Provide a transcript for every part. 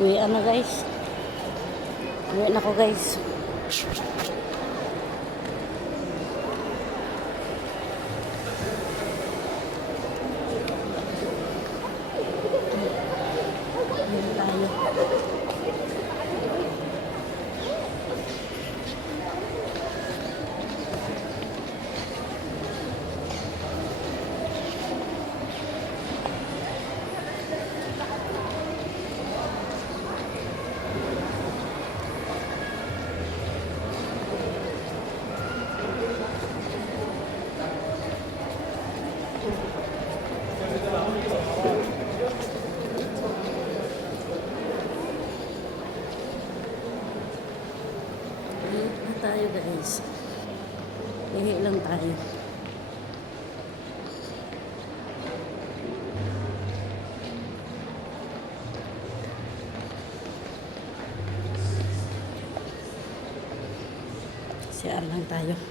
Uwi na guys. Uwi na ko guys. Uwi tayo. Uwi na tayo guys. Uwi lang tayo. CR lang tayo.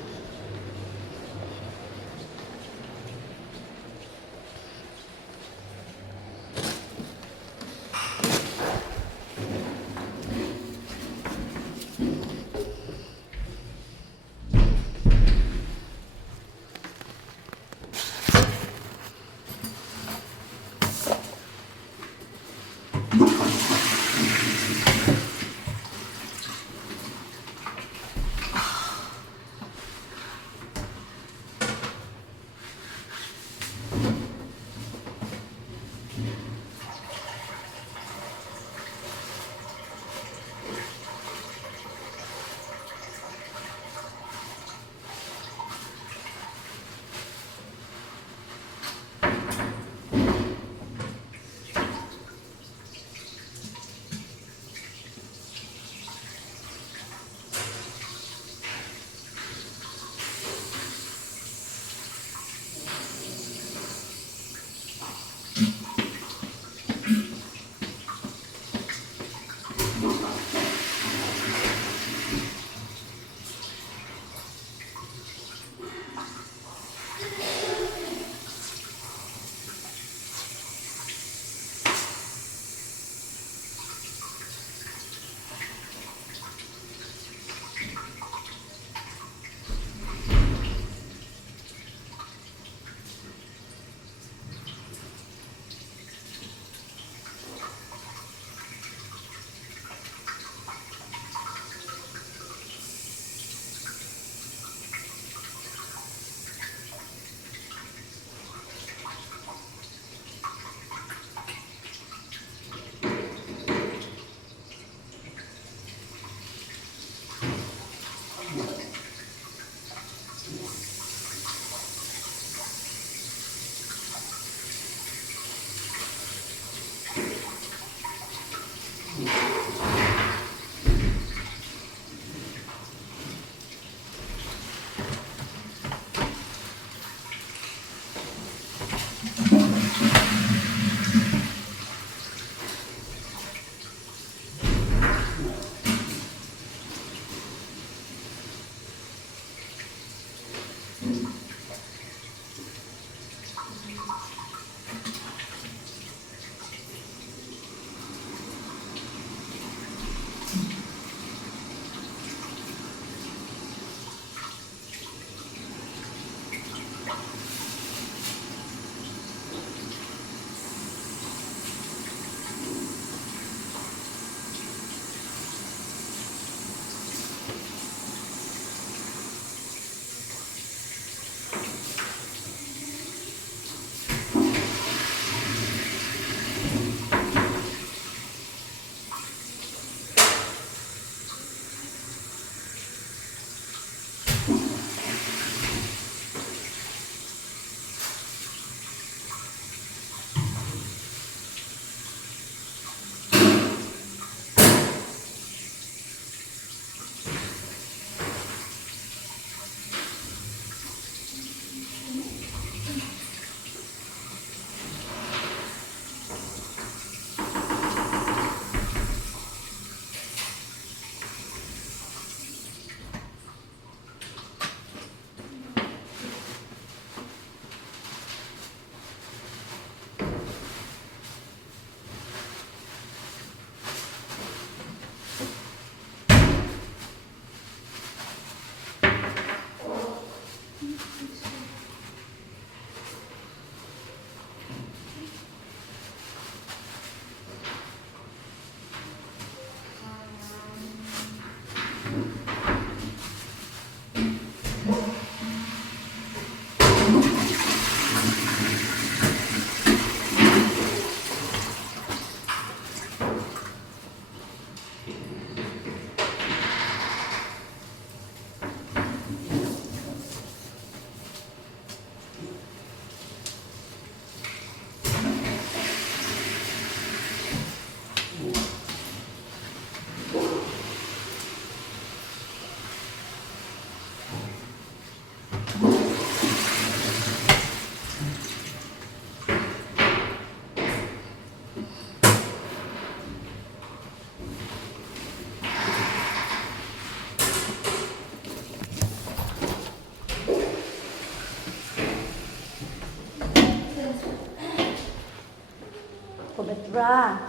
Bra.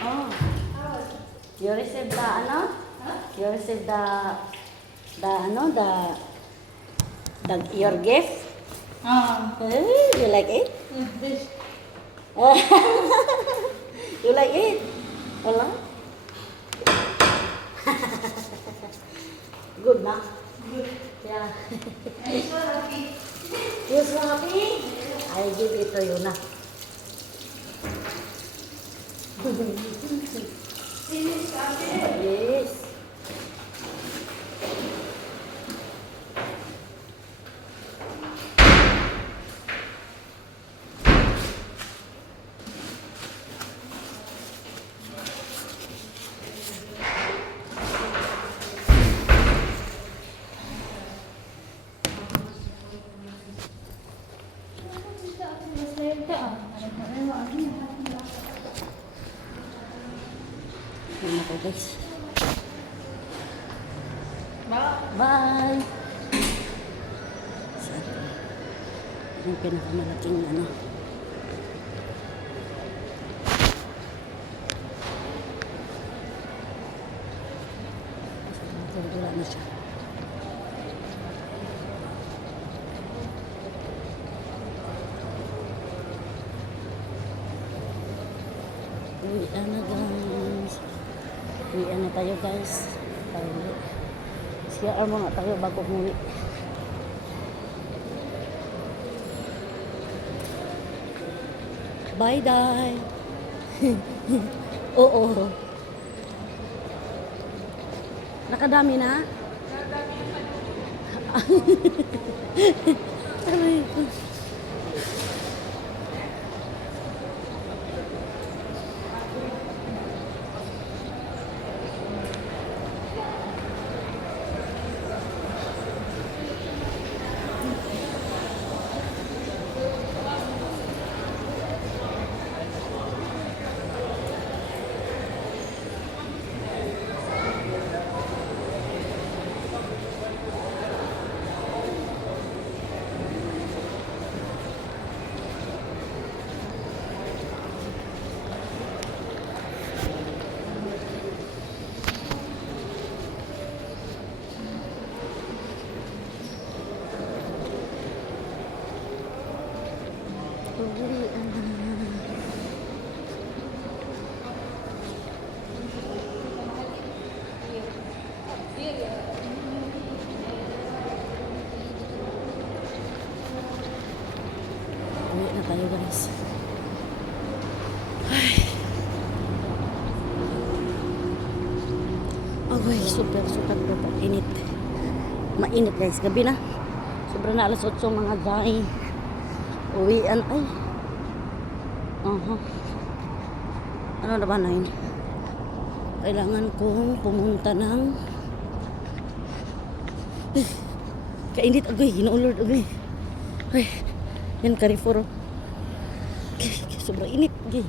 Oh. You received the ano? You received the the ano the the your gift? Ah, Eh, you like it? this. you like it? Wala? Good na? Good. Yeah. I'm so happy. You're so happy? I give it to you na. Ele está feliz. Yun na po guys. Bye! Sarap. Yung pinakamalaking ano. Wala na siya. Uwi na guys. Uwi na tayo guys. Pauwi. CR muna tayo bago umuwi. Bye, Day. Oo. Nakadami na? Aray ko. Uwi na. Uwi na tayo guys. Ay. Agoy, super, super, super init. Mainit guys, gabi na. Sobra na alas 8 mga guy. Uwian, ay. Aha. Ano na ba na yun? Kailangan kong pumunta ng... Eh, kainit agoy, ginoolord agoy. Ay, yan Carrefour. oh. Ay, Sobrang init, gay.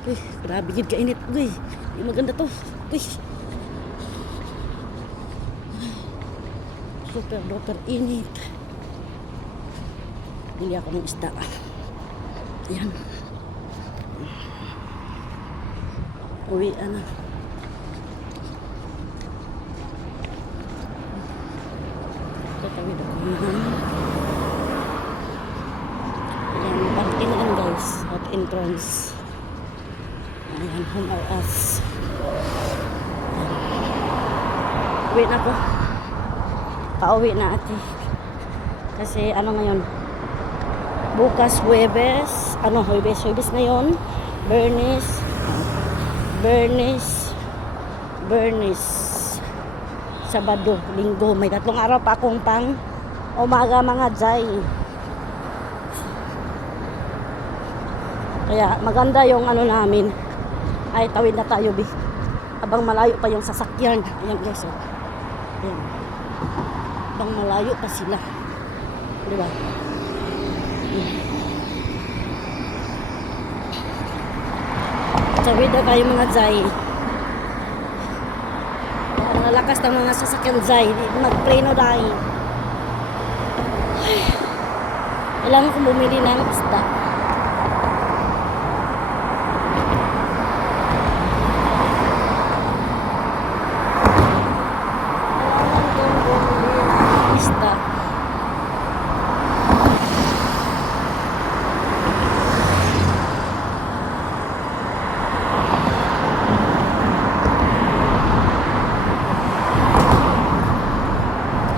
Uy, grabe gid kainit, uy. Di maganda to. Uy. Super duper init. Bili ako ng isda. Yan. Uwi na. Tatawid ako na. Yan, parking lang guys. At entrance. Ayan, home or us. Uwi na po. Pauwi na ate. Kasi ano ngayon? Bukas Huwebes. Ano, Huwebes? Huwebes ngayon. Bernice. Bernice. Bernice. Sabado, Linggo. May tatlong araw pa akong pang umaga mga jay. Kaya maganda yung ano namin. Ay, tawid na tayo, bi. Abang malayo pa yung sasakyan. Ayan, guys. Oh. Ayan. Abang malayo pa sila. Di ba? Tawid na tayo mga zay. Ang lalakas ng mga sasakyan zay. Di- Mag-pray no dahil. Kailangan kong bumili ng isda. Kailangan kong bumili ng isda.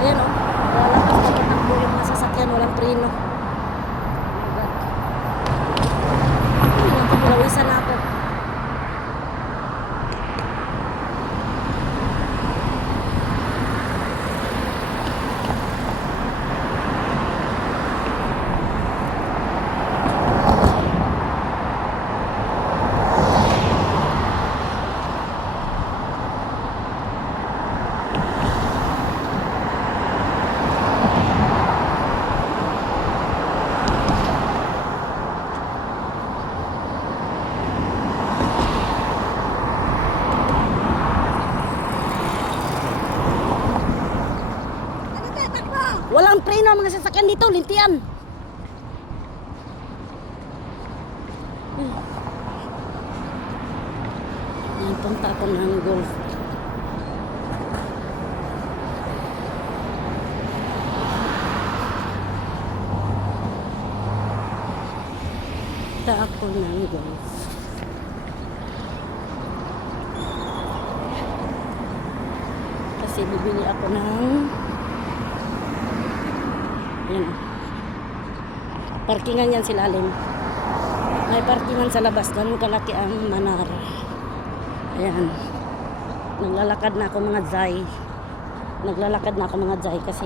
Ayan o. Lalakas na patakbo yung mga sasakyan. Walang preno. Ay, nakapalawisan na ako. Walang preno ang mga sasakyan dito. Lintian. Yan, punta ako ng golf. Punta ako ng golf. Kasi bibili ako ng Ayan. Parkingan yan sila Alim. May parkingan sa labas. Ganun kalaki ang manar. Ayan. Naglalakad na ako mga zay. Naglalakad na ako mga zay kasi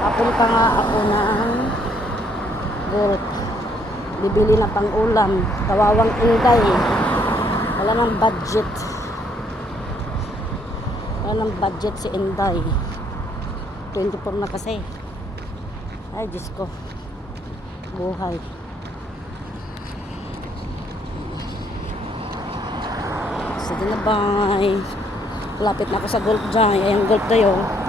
papunta nga ako ng golf. Bibili na pang ulam. Kawawang inday. Wala nang budget. Wala nang budget si Inday. 24 na kasi. Ay, Diyos ko. Buhay. Sige na, bye. Lapit na ako sa golf dyan. Ayan, golf yun.